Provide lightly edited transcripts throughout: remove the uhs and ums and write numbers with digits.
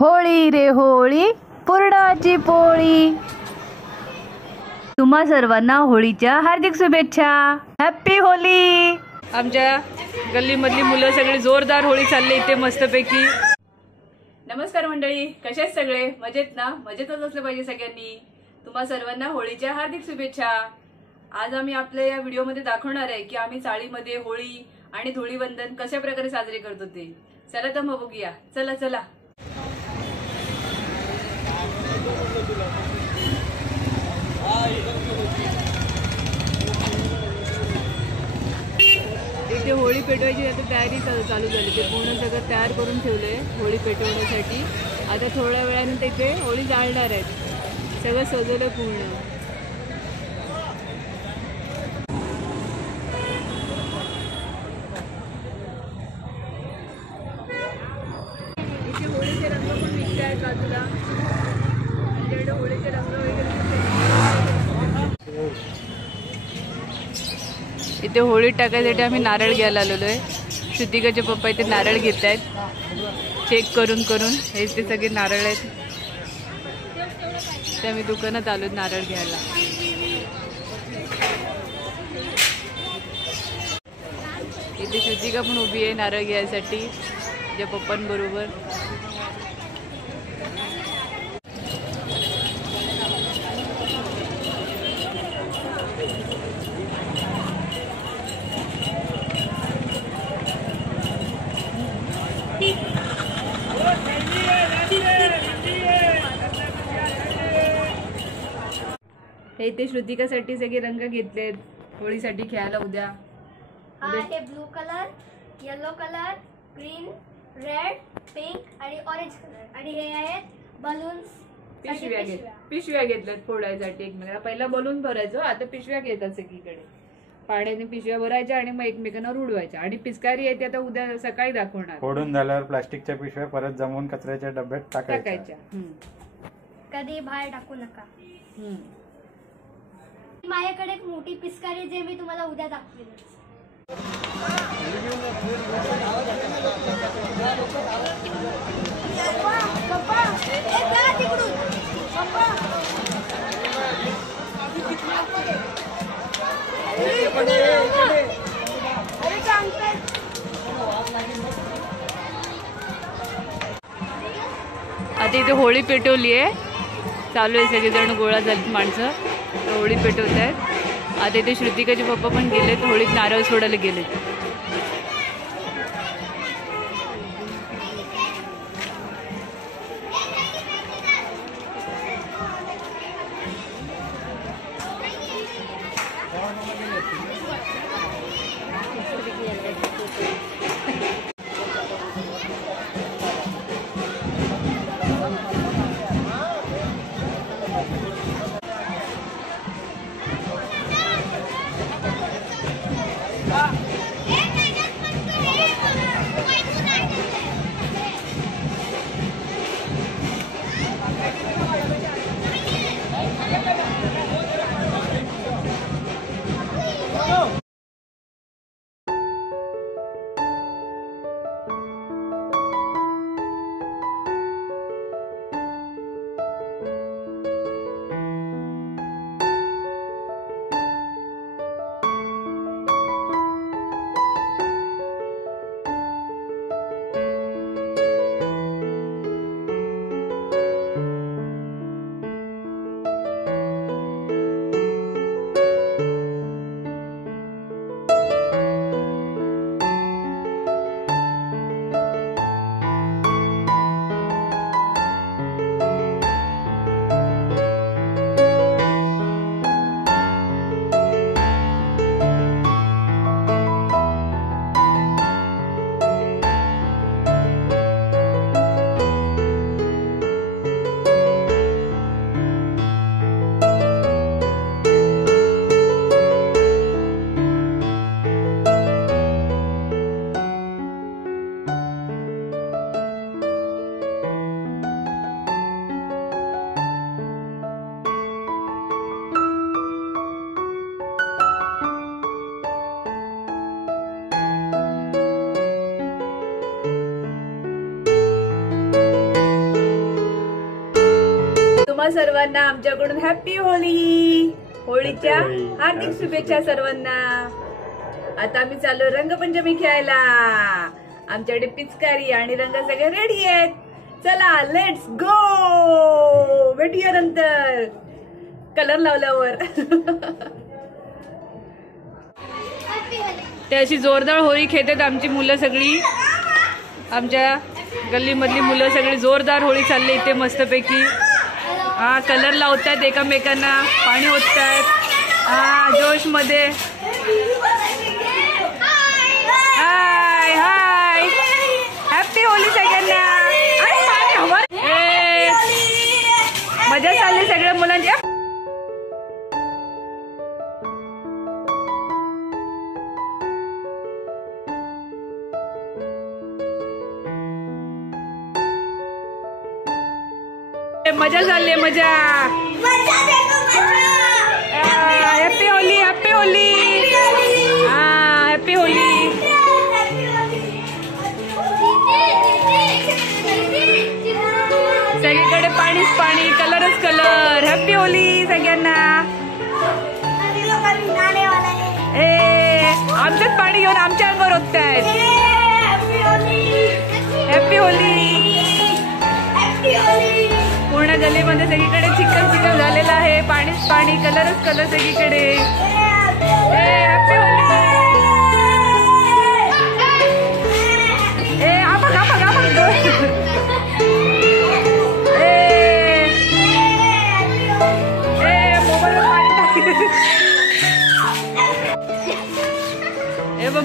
होळी रे होळी पुरणाची पोळी। तुम्हा सर्वांना होळीच्या हार्दिक शुभेच्छा। Happy Holy. आमच्या गल्लीमधली मुलं सगळी जोरदार होळी चालली इथे मस्तपैकी। नमस्कार मंडळी, कसे आहेत सगळे? मजेत ना? मजेतच असलं पाहिजे सगळ्यांनी। तुम्हा सर्वांना होळीच्या हार्दिक शुभेच्छा। आज आम्ही आपल्या या व्हिडिओमध्ये दाखवणार आहे की आम्ही चाळीमध्ये होळी आणि धुळीवंदन कशा प्रकारे साजरे करतो ते। चला तर मग बघूया। चला चला। इथे होळी पेटवायची आता तयारी चालू झाली। ते पूर्ण सगळं तयार करून ठेवलंय होळी पेटवण्यासाठी। आता थोड्या वेळाने तिथे होळी जाळणार आहेत। सगळं सजवलंय पूर्ण। इथे होळीचे रंग पण विकत आहेत बाजूला। आमच्याकडे होळीचे रंग वगैरे इथे होळी टाकायसाठी आम्ही नारळ घ्यायला आलेलो आहे। श्रुतिकाचे पप्पा इथे नारळ घेत आहेत चेक करून करून। हे ते सगळे नारळ आहेत ते आम्ही दुकानात आलो नारळ घ्यायला। इथे श्रुतिका पण उभी आहे नारळ घ्यायसाठी तिच्या पप्पांबरोबर। हे ते श्रुतिकासाठी सगळे रंग घेतलेत होळीसाठी खेळायला उद्या। हे blue colour, yellow colour, green, red, pink आणि ऑरेंज कलर। आणि हे आहेत बलून्स। पिशव्या घेतल्यात फोडायसाठी एकमेकांना। पहिला बलून भरायचो, आता पिशव्या घेतात सगळीकडे। पाण्याने पिशव्या भरायच्या आणि मग एकमेकांना उडवायच्या। आणि पिचकारी आहे ती आता उद्या सकाळी दाखवणार। फोडून झाल्यावर प्लास्टिकच्या पिशव्या परत जमवून कचऱ्याच्या डब्यात टाकायच्या। कधी बाहेर टाकू नका। माझ्याकडे एक मोठी पिचकारी जे मी तुम्हाला उद्या दाखवेन। आता इथे होळी पेटवली आहे, चालू आहे। सगळेजण गोळा झालीत माणसं, होळी पेटवत आहेत। आता इथे श्रुतिकाचे पप्पा पण गेलेत, होळीत नारळ सोडायला गेलेत। तुम्हा सर्वांना आमच्याकडून हॅपी होली. होळीच्या Happy होळी. हार्दिक Happy शुभेच्छा सर्वांना. आता आम्ही चाललो रंगपंचमी खेळायला. आमच्याकडे पिचकारी आणि रंग सगळे रेडी आहेत. चला लेट्स गो. भेटूया नंतर कलर लावल्यावर. ते अशी जोरदार होळी खेळतात आमची मुलं सगळी. आमच्या गल्लीमधली मुलं सगळी जोरदार होळी चालली इथे मस्तपैकी. हा कलर लावतात एकमेकांना, पाणी ओततात. हा जोश मध्ये. हाय हाय हॅपी होली सगळ्यांना. अरे पाणी हवं. मजा चालली सगळ्या मुलांची. मजा चालली मजा. Happy Holy happy Holy. हा हॅपी होली. सगळीकडे पाणीच पाणी, कलरच कलर. हॅपी होली सगळ्यांना. आमचंच पाणी घेऊन आमच्या अंगावर ओततायत. Happy Holy. पूर्ण गलीमध्ये सगळीकडे चिकन चिकन झालेलं आहे. पाणीच पाणी, कलरच कलर सगळीकडे. Happy Holy.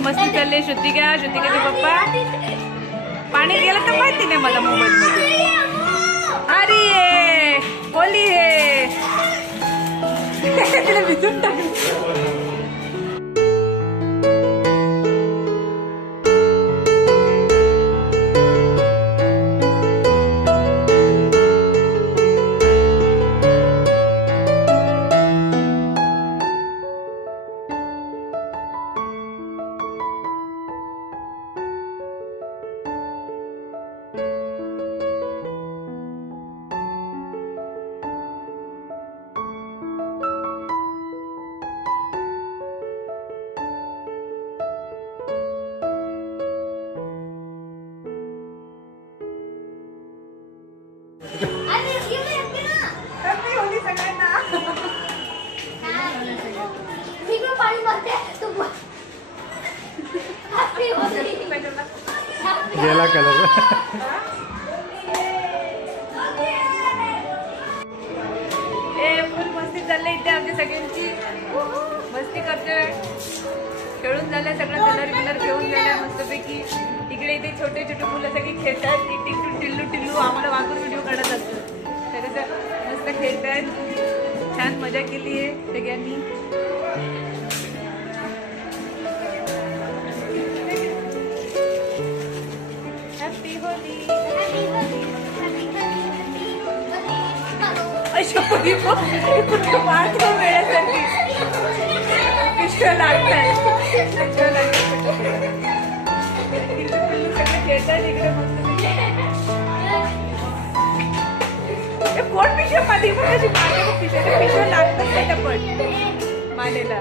मस्ती चालली. श्रुतिकाचे पप्पा. पाणी गेलं तर माहिती नाही मला मोबाईल मध्ये. अरे होली आहे. तिला भिजून टाकलं. हॅपी होली सगळ्यांना. गेला कलर. फुल मस्ती चालली इथे आमची सगळ्यांची. मस्ती करतोय. खेळून झाल्या सगळं, कलर बिलर घेऊन झाल्या मस्तपैकी. इकडे इथे छोटे छोटे मुलं सगळी खेळतात. टिल्लू टिल्लू टिल्लू आम्हाला वागून व्हिडिओ काढत असतो. तर मस्त खेळतात. छान मजा केली आहे सगळ्यांनी. Happy Holy. अशोरी कुठे मार्ग वेळासाठी पिशव्या लागतात. सगळे खेळतात इकडे मस्त. कोण पिशव्या मध्ये पण कशी मागे पिशव्या लागतात त्याच्या पण मानेला.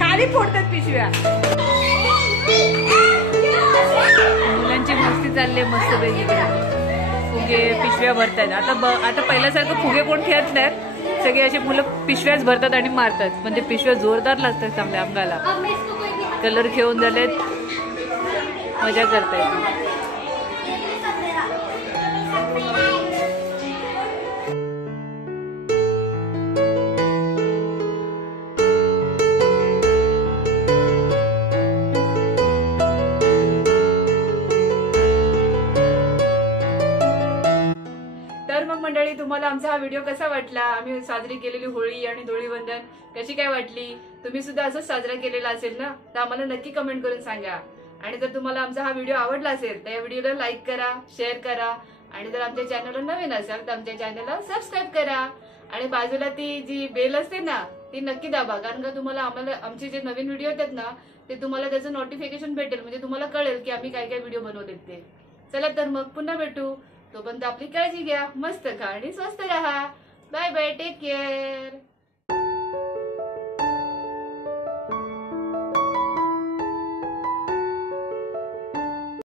खाली फोडतात पिशव्या. मुलांची मस्ती चालली मस्त पैकी. फुगे पिशव्या भरतात. आता पहिल्यासारखं फुगे कोण खेळत नाहीत. सगळे असे मुलं पिशव्याच भरतात आणि मारतात. म्हणजे पिशव्या जोरदार लागतात चांगल्या अंगाला. कलर खेळून झालेत. मजा करतायत. तर मग मंडळी, तुम्हाला आमचा हा व्हिडिओ कसा वाटला? आम्ही साजरी केलेली होळी आणि धुळीवंदन कशी काय वाटली? तुम्ही सुद्धा असंच साजरा केलेला असेल ना? तर आम्हाला नक्की कमेंट करून सांगा. आणि जर तुम्हाला आमचा हा व्हिडिओ आवडला असेल तर या व्हिडिओला लाईक करा, शेअर करा. आणि जर आमच्या चॅनलवर नवीन असाल तर आमच्या चॅनलला सबस्क्राईब करा. आणि बाजूला ती जी बेल असते ना ती नक्की दाबा. कारण का तुम्हाला आमचे जे नवीन व्हिडिओ येतात ना ते तुम्हाला त्याचं नोटिफिकेशन भेटेल. म्हणजे तुम्हाला कळेल की आम्ही काय काय व्हिडिओ बनवलेत ते. चला तर मग पुन्हा भेटू. तोपर्यंत आपली काळजी घ्या, मस्त खा आणि स्वस्त राहा. Bye bye, take care.